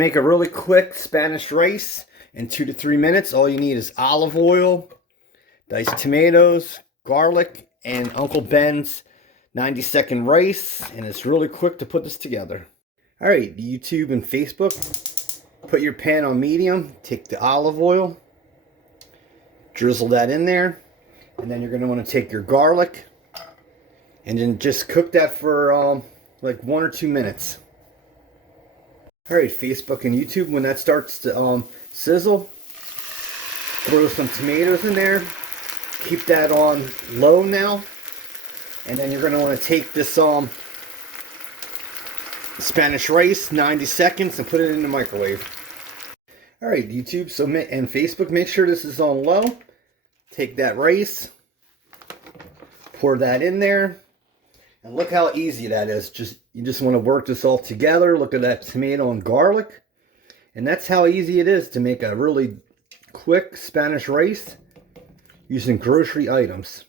Make a really quick Spanish rice in 2 to 3 minutes. All you need is olive oil, diced tomatoes, garlic, and Uncle Ben's 90-second rice. And it's really quick to put this together. Alright, YouTube and Facebook. Put your pan on medium. Take the olive oil. Drizzle that in there. And then you're going to want to take your garlic. And then just cook that for like 1 or 2 minutes. Alright, Facebook and YouTube, when that starts to sizzle, throw some tomatoes in there. Keep that on low now. And then you're going to want to take this Spanish rice, 90 seconds, and put it in the microwave. Alright, YouTube and Facebook, make sure this is on low. Take that rice, pour that in there. And look how easy that is. You just want to work this all together. Look at that tomato and garlic. And that's how easy it is to make a really quick Spanish rice using grocery items.